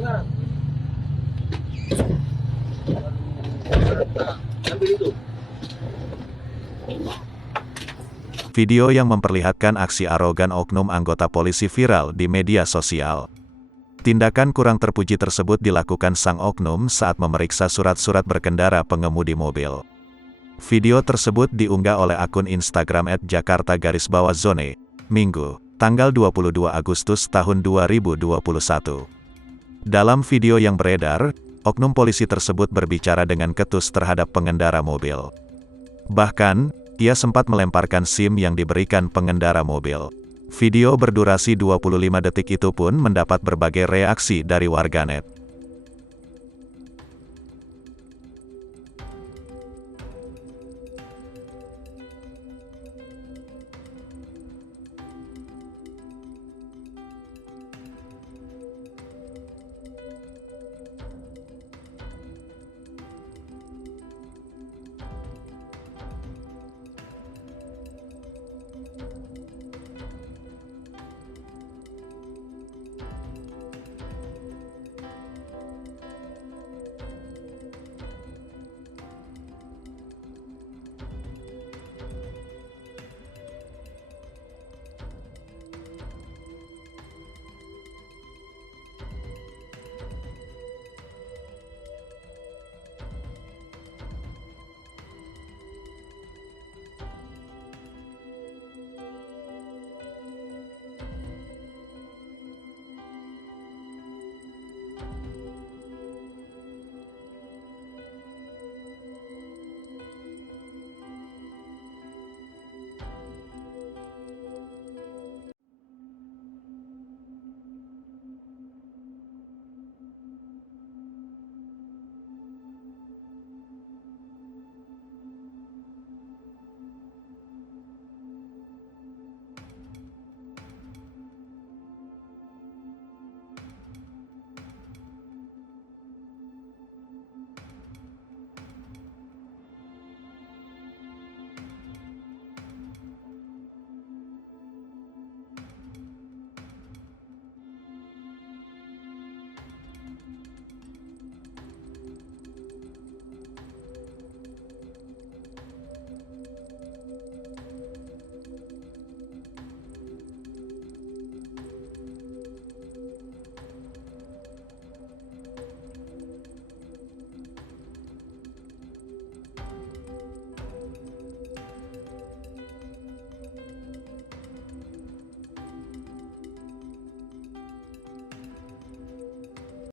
sekarang. Ambil itu. Video yang memperlihatkan aksi arogan oknum anggota polisi viral di media sosial. Tindakan kurang terpuji tersebut dilakukan sang oknum saat memeriksa surat-surat berkendara pengemudi mobil. Video tersebut diunggah oleh akun Instagram @jakarta_zone, Minggu, tanggal 22 Agustus tahun 2021. Dalam video yang beredar, oknum polisi tersebut berbicara dengan ketus terhadap pengendara mobil. Bahkan, ia sempat melemparkan SIM yang diberikan pengendara mobil. Video berdurasi 25 detik itu pun mendapat berbagai reaksi dari warganet.